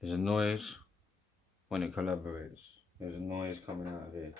There's a noise when it collaborates. There's a noise coming out of here.